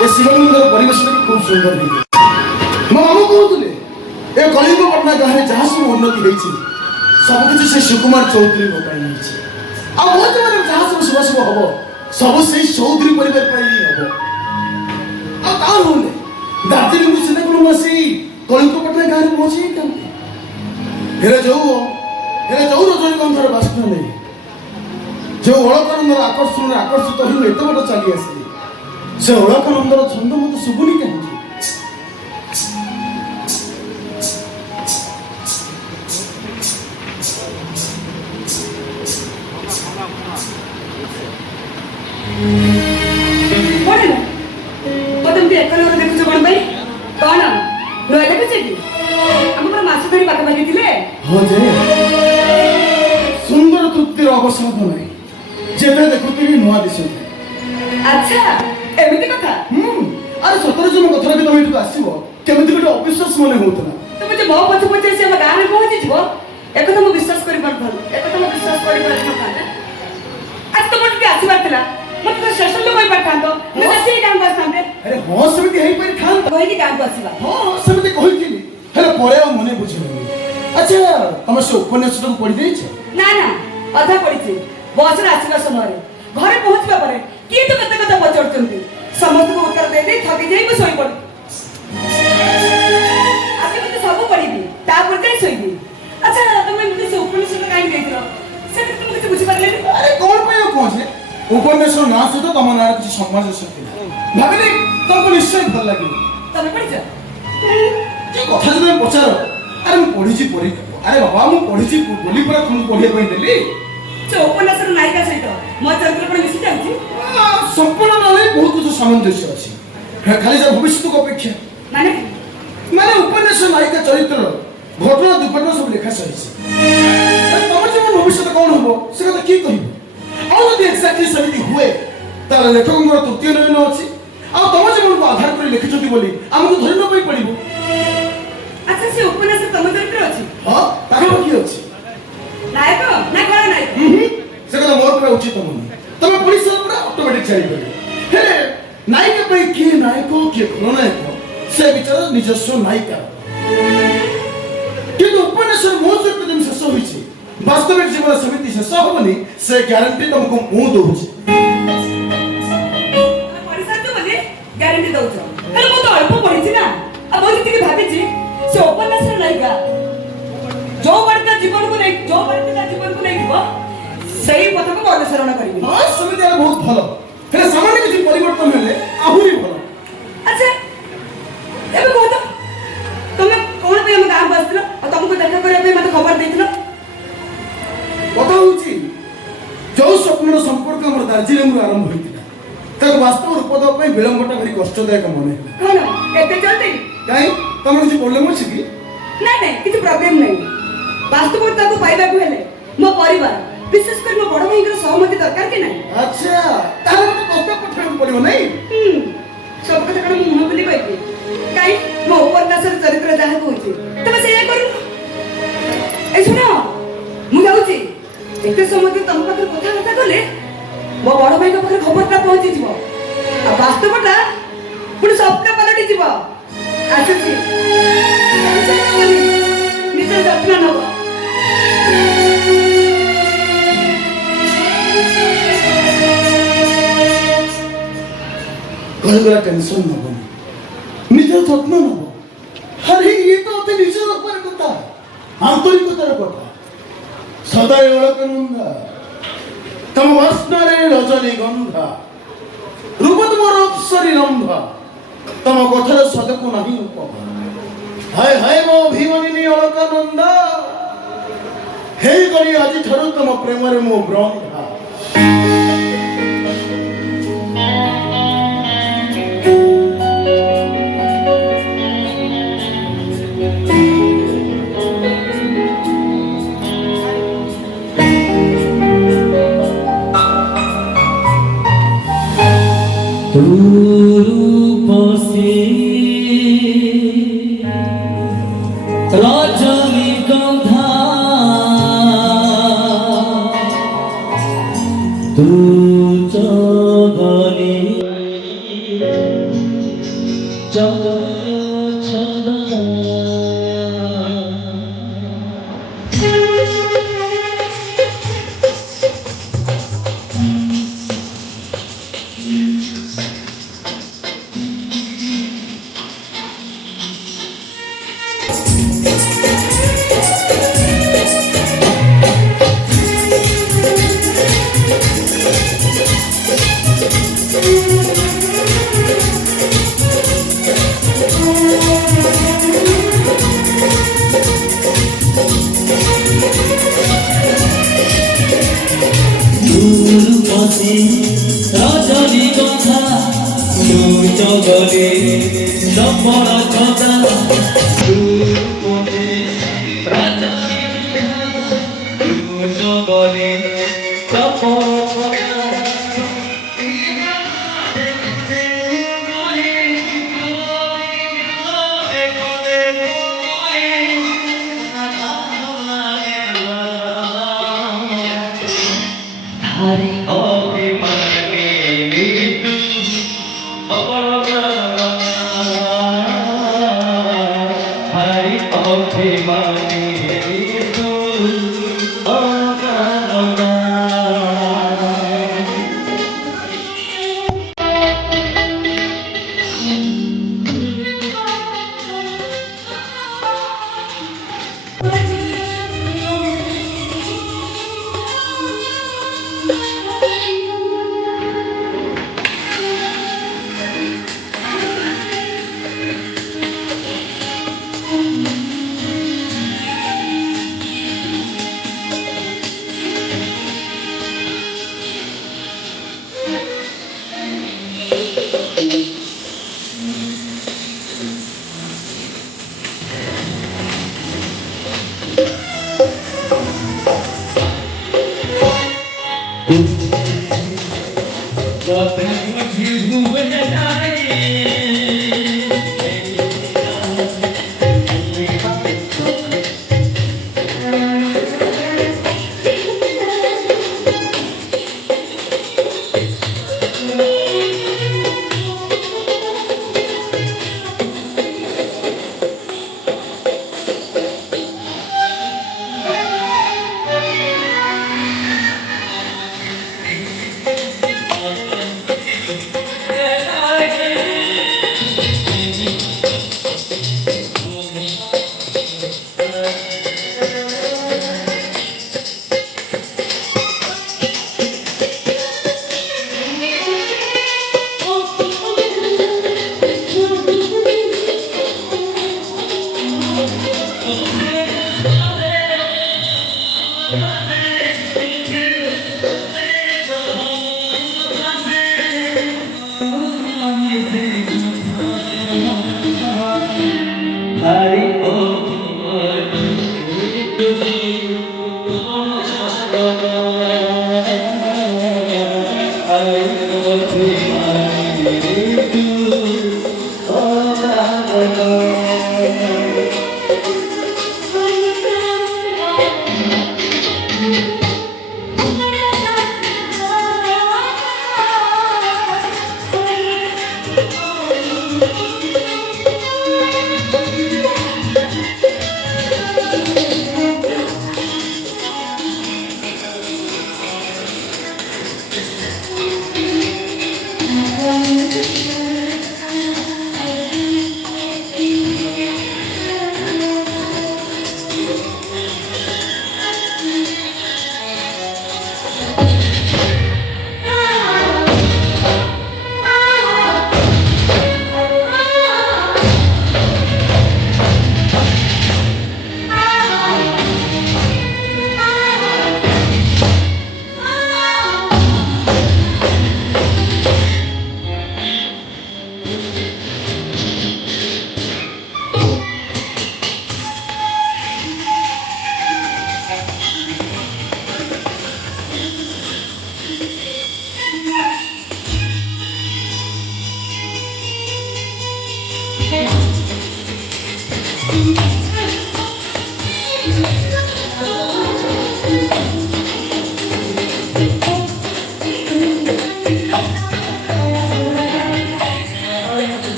ए शिवलिंगर परिवेश खूब सुंदर नहीं मो मामू कहते ए कलिंग पटना गाँव में जहाँ सब उन्नति होती सबकि से शिवकुमार चौधरी आ मो जमाना जहाँ सब शुभ शुभ हम सब से चौधरी परिवार हम आने दार्जिलिंग सीना कौन आसी कलिंग पटना गाँव में पहुँचे हेरे जो रजनीगंधार बास्ना नहीं जो अलकानंदर आकर्षण आकर्षित हो एत बट चली आसली से अलकानंदर छंद मत शुभुनी कहीं हाँ जे सुंदर तृप्तिर अवसाद नहीं जेबे देखुती नुआ दिशा अच्छा एमिति कथा अरे सतरे जन कथा के तुम आसो केमिति गोटे अविश्वास मन होतना तुम जे मो पछ पछ से हम गाँ में पहुंची जीवो एक तो हम विश्वास करि परथल एक तो हम विश्वास करि परथल आज तो मत आसीबार थिला मत तो स्टेशन में कोई पठांतो मैं से काम करथांते अरे हां समिति हेई पर खान कोई की काम आसीबा हां समिति कहिथिली हेले परे मने बुझिबो अच्छा हम से उपन्यास को पढ़ी देई छ ना ना अधा पढ़ी छी बस रे आसीबा समय घरे पहुंचबा परे किए तो कते कते पचड़चंती समस्त को उत्तर दे दे थकी जाई को सोई पड़ आजे मते सब पढ़ीबी ता पर जाई सोईबी अच्छा तुम मते से उपन्यास को काई देइलो से तुम किछ बुझी पारले अरे कौन पे कौन से उपन्यास ना से तो तम नार किछ सामंजस्य भाबिले तुमको निश्चय भल लागी तमे पढ़ी जा कि कथा जने पचारो अरे मैं पढ़ी छी पढ़ी अरे बाबा मैं पढ़ी छी बोली पर तुम पढ़िया पई देली जो उपन्यास नायिका सहित मो चरित्र पण मिसी जाउची संपूर्ण नाले बहुत कुछ सामंजस्य अछि खाली जा भविष्य को अपेक्षा माने माने उपन्यास नायिका चरित्र घटना दुर्घटना सब लिखा सही अरे तम जीवन भविष्य कौन होबो से कथा की कहिबो और यदि एक्जेक्टली समिति हुए तार लेखकଙ୍କର तृतीय नयन अछि आ तम जीवन को आधार कर लिखिछथि बोली हमको धरि न पई पड़िबो अच्छा से उपन्यास तम चरित्र अछि हां तारो की अछि नायक ना कोन नायक से कथा मोर पर उचित नहीं तमे पुलिस पूरा ऑटोमेटिक चली पड़े हे नायिका पे किए नायक किए खलनायक से विचार निजस्व नायिका किंतु उपन्यास मो चरित्र जम शेष होइछि वास्तविक जीवन समिति शेष होबनी से ग्यारंटी तुमको मु दोछि परिसार तो बोले ग्यारंटी दउछ अरे मो तो अल्प पढिछि ना अब जति के भाबिछि से उपन्यास नायिका जो वर्ता जीवन को नहीं जो वर्ता जीवन को नहीं दिबो सही पथ को अनुसरण करिबी हां समिति बहुत भलो फिर सामान्य किछि परिवर्तन हेले आहुरी भलो अच्छा एबे कहत तुम कोन पे हम गांव बसलो और तुमको देखा करे पे मते खबर देथिलो कथा होछि जो स्वप्नर संपर्क हमर दार्जिलिंग रो आरंभ होइतिला तक वास्तव रूप द पे विलंबटा भारी कष्टदायक मने कोन एते जल्दी काई तमर किछि प्रॉब्लम अछि कि नहीं किछि प्रॉब्लम नहीं वास्तविकता को पाइबा को हेले मो परिवार विशेष कर मो बड़ भाई के सहमति दरकार के नहीं अच्छा ताले मते प्रस्ताव पठाइबो पड़िबो नहीं सब कथा कण मुंह बोली कहबी काई मो उपन्यास चरित्र जाह कहूची तमे से करू ए सुनो मु जाउची एते समय तम पाखर कथा कथा गले मो बड़ भाई के पाखर खबरटा पहुंची जीवो आ वास्तवटा पुणी स्वप्न पलटी जीवो आछी निजे जत्न नबो कहला टेंशन नबो निजे जत्न नबो अरे ये तो अति निजे ऊपर कथा आंतरिकतार कथा सदाय अलकनंदा तम वासना रे रजनीगंधा रूप तुमर अप्सरी रंभा तम कथार सदको नहीं उपभा हाय हाय मो भीमनिनी अलकानंदा हे गरी आज ठारू तम प्रेम रे मो ब्रह्मा রজনী গন্ধা জগরে সম্বর কথা জগরে সম্বর Hari Mani itu Hari Mani itu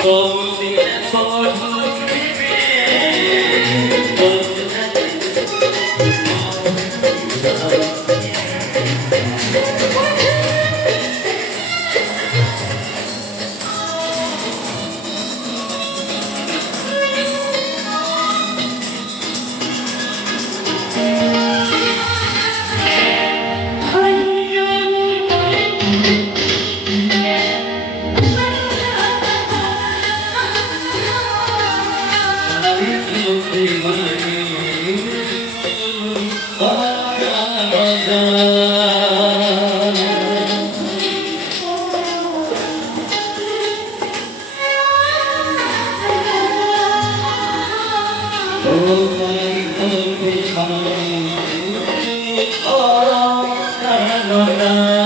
বহুদিন পর Oh,